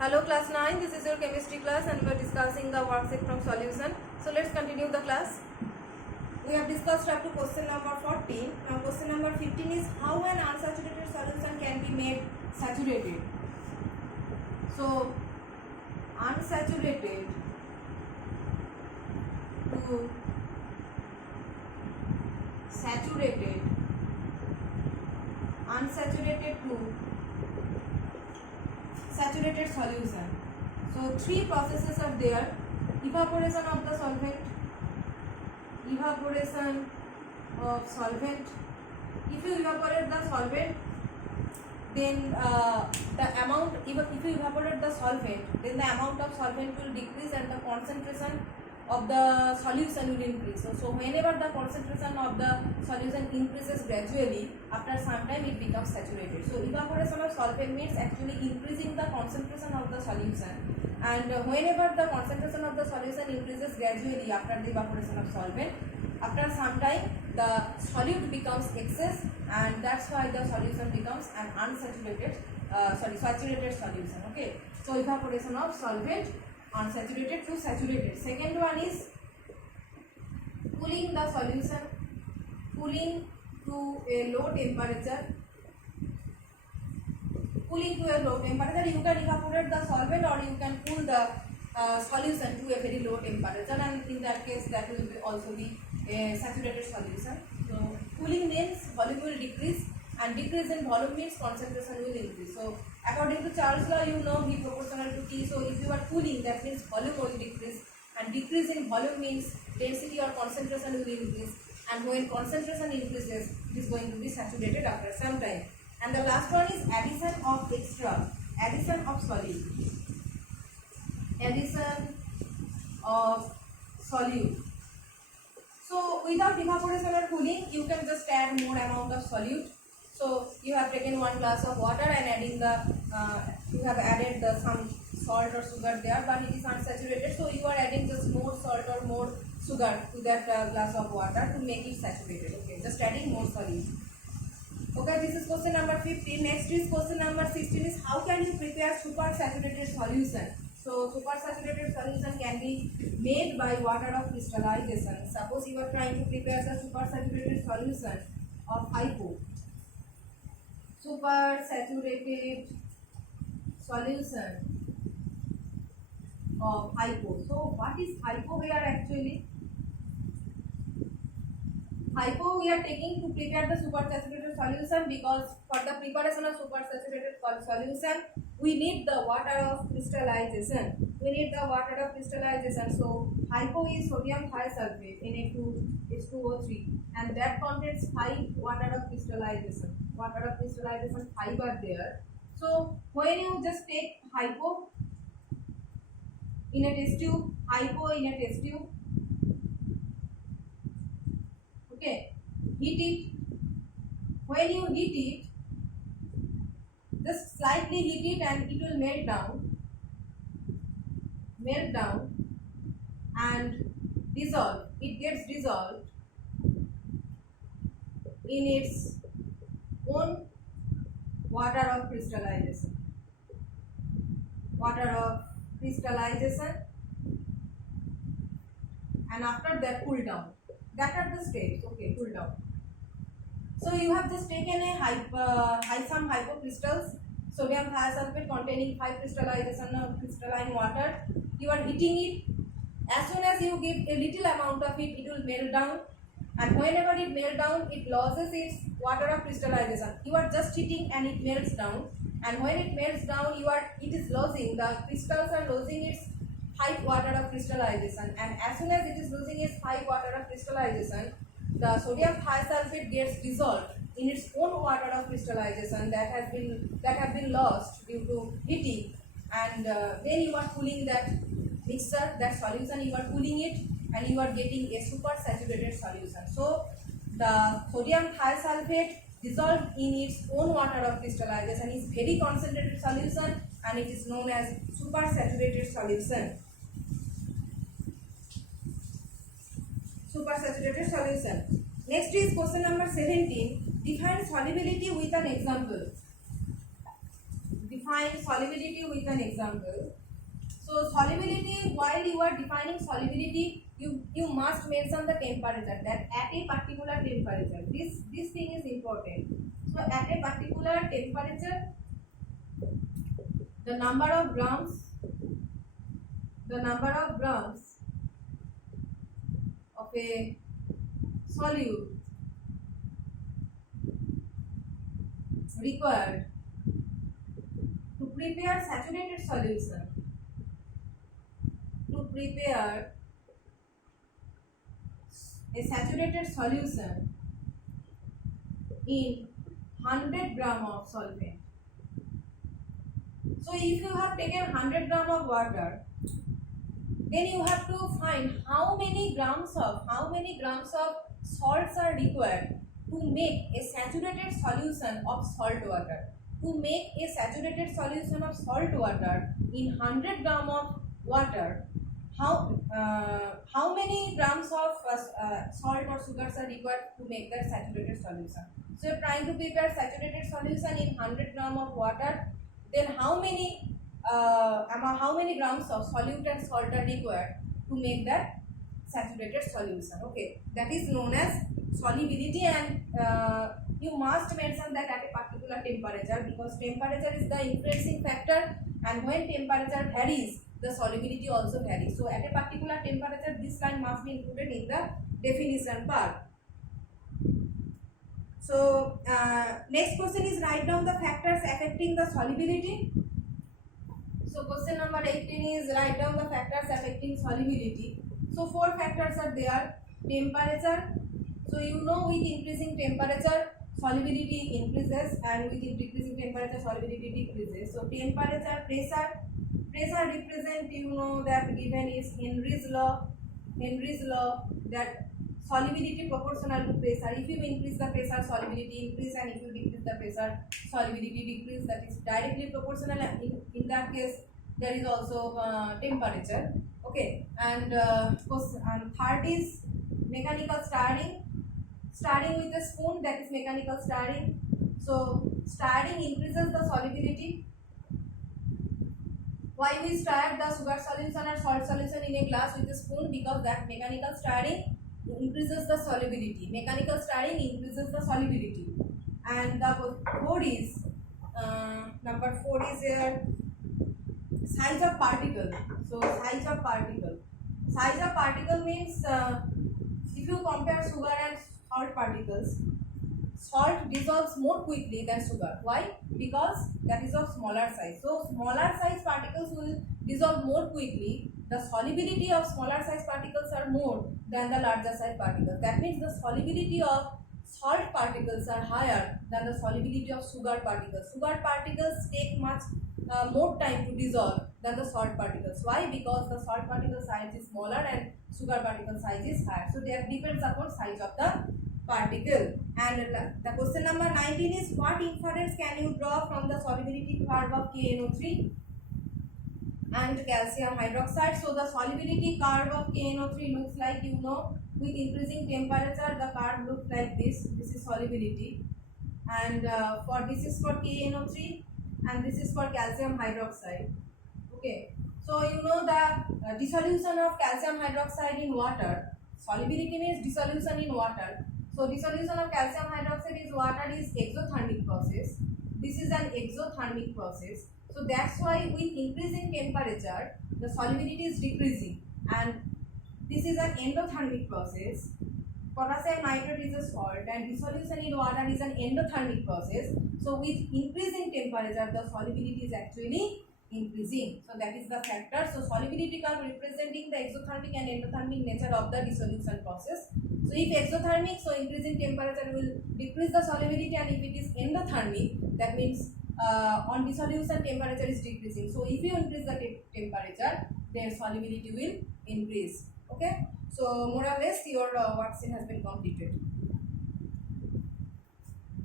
Hello class 9, this is your chemistry class and we are discussing the worksheet from solution. So let's continue the class. We have discussed up to question number 14. Now question number 15 is how an unsaturated solution can be made saturated. So unsaturated to saturated, unsaturated to saturated solution. So three processes are there: evaporation of the solvent, evaporation of solvent. If you evaporate the solvent, then the amount, if you evaporate the solvent, then the amount of solvent will decrease and the concentration of the solution will increase. So whenever the concentration of the solution increases gradually, after some time it becomes saturated. So evaporation of solvent means actually increasing the concentration of the solution, and whenever the concentration of the solution increases gradually after the evaporation of solvent, after some time the solute becomes excess, and that's why the solution becomes an unsaturated saturated solution. Okay, so evaporation of solvent, unsaturated to saturated. Second one is cooling the solution, cooling to a low temperature. Cooling to a low temperature, you can evaporate the solvent or you can cool the solution to a very low temperature, and in that case that will also be a saturated solution. So cooling means volume will decrease, and decrease in volume means concentration will increase. So according to Charles' law, you know V proportional to T. So if you are cooling, that means volume will decrease, and decrease in volume means density or concentration will increase, and when concentration increases, it is going to be saturated after some time. And the last one is addition of extra, addition of solute, addition of solute. So without evaporation or cooling, you can just add more amount of solute. So you have taken 1 glass of water and adding the you have added the some salt or sugar there, but it is unsaturated, so you are adding just more salt or more sugar to that glass of water to make it saturated. Okay, just adding more solute. Okay, this is question number 15. Next is question number 16 is how can you prepare super saturated solution. So super saturated solution can be made by water of crystallization. Suppose you are trying to prepare the super saturated solution of hypo, super saturated solution of hypo. So what is hypo here actually? Hypo we are taking to prepare the supersaturated solution, because for the preparation of supersaturated solution we need the water of crystallization. We need the water of crystallization. So hypo is sodium thiosulfate Na2H2O3, and that contains 5 water of crystallization. Water of crystallization 5 are there. So when you just take hypo in a test tube, hypo in a test tube, okay, heat it. When you heat it, just slightly heat it and it will melt down and dissolve. It gets dissolved in its own water of crystallization. Water of crystallization, and after that cool down. That are the steps. Okay, cool down. So you have just taken a some hypocrystals, sodium thiosulfate containing 5 crystallization of crystalline water. You are heating it. As soon as you give a little amount of it, it will melt down, and whenever it melts down, it loses its water of crystallization. You are just heating and it melts down, and when it melts down, it is losing, the crystals are losing its 5 water of crystallization, and as soon as it is losing its 5 water of crystallization, the sodium thiosulfate gets dissolved in its own water of crystallization that have been lost due to heating, and then you are cooling that mixture, that solution, you are cooling it, and you are getting a super saturated solution. So the sodium thiosulfate dissolved in its own water of crystallization is very concentrated solution, and it is known as super saturated solution. Supersaturated solution. Next is question number 17. Define solubility with an example. define solubility with an example. So solubility, while you are defining solubility, you must mention the temperature, that at a particular temperature. This thing is important. So at a particular temperature, the number of grams of a solute required to prepare saturated solution, a saturated solution in 100 gram of solvent. So if you have taken 100 gram of water, then you have to find how many grams of salts are required to make a saturated solution of salt water. To make a saturated solution of salt water in 100 gram of water, how many grams of salt or sugars are required to make that saturated solution? So you're trying to prepare saturated solution in 100 gram of water, then how many grams of solute and salt are required to make that saturated solution? Okay, that is known as solubility, and you must mention that at a particular temperature, because temperature is the influencing factor, and when temperature varies, the solubility also varies. So at a particular temperature, this line must be included in the definition part. So next question is, write down the factors affecting the solubility. So question number 18 is, write down the factors affecting solubility. So 4 factors are there. Temperature. So you know, with increasing temperature, solubility increases, and with decreasing temperature, solubility decreases. So temperature, pressure represent, you know, that given is Henry's law, that solubility proportional to pressure. If you increase the pressure, solubility increase, and if you decrease the pressure, solubility decrease. That is directly proportional. In that case, there is also temperature. Okay, and third is mechanical stirring. Stirring with a spoon, that is mechanical stirring. So stirring increases the solubility. Why we stir the sugar solution or salt solution in a glass with a spoon? Because that mechanical stirring increases the solubility. Mechanical stirring increases the solubility. And the fourth is number 4 is here, size of particle. So size of particle means if you compare sugar and salt particles, salt dissolves more quickly than sugar. Why? Because that is of smaller size. So smaller size particles will dissolve more quickly. The solubility of smaller size particles are more than the larger size particles. That means the solubility of salt particles are higher than the solubility of sugar particles. Sugar particles take much more time to dissolve than the salt particles. Why? Because the salt particle size is smaller and sugar particle size is higher. So that depends upon size of the particle. And the question number 19 is, what inference can you draw from the solubility curve of KNO3 and calcium hydroxide? So the solubility curve of KNO3 looks like, you know, with increasing temperature the curve looks like this. This is solubility, and this is for KNO3 and this is for calcium hydroxide. Okay, so you know the dissolution of calcium hydroxide in water. Solubility means dissolution in water. So dissolution of calcium hydroxide in water is exothermic process. This is an exothermic process. So that's why with increasing temperature, the solubility is decreasing. And this is an endothermic process. Potassium nitrate is a salt, and dissolution in water is an endothermic process. So with increasing temperature, the solubility is actually increasing. So that is the factor. So solubility curve representing the exothermic and endothermic nature of the dissolution process. So if exothermic, so increasing temperature will decrease the solubility, and if it is endothermic, that means on dissolution temperature is decreasing. So if you increase the temperature, their solubility will increase. Okay, so more or less your worksheet has been completed.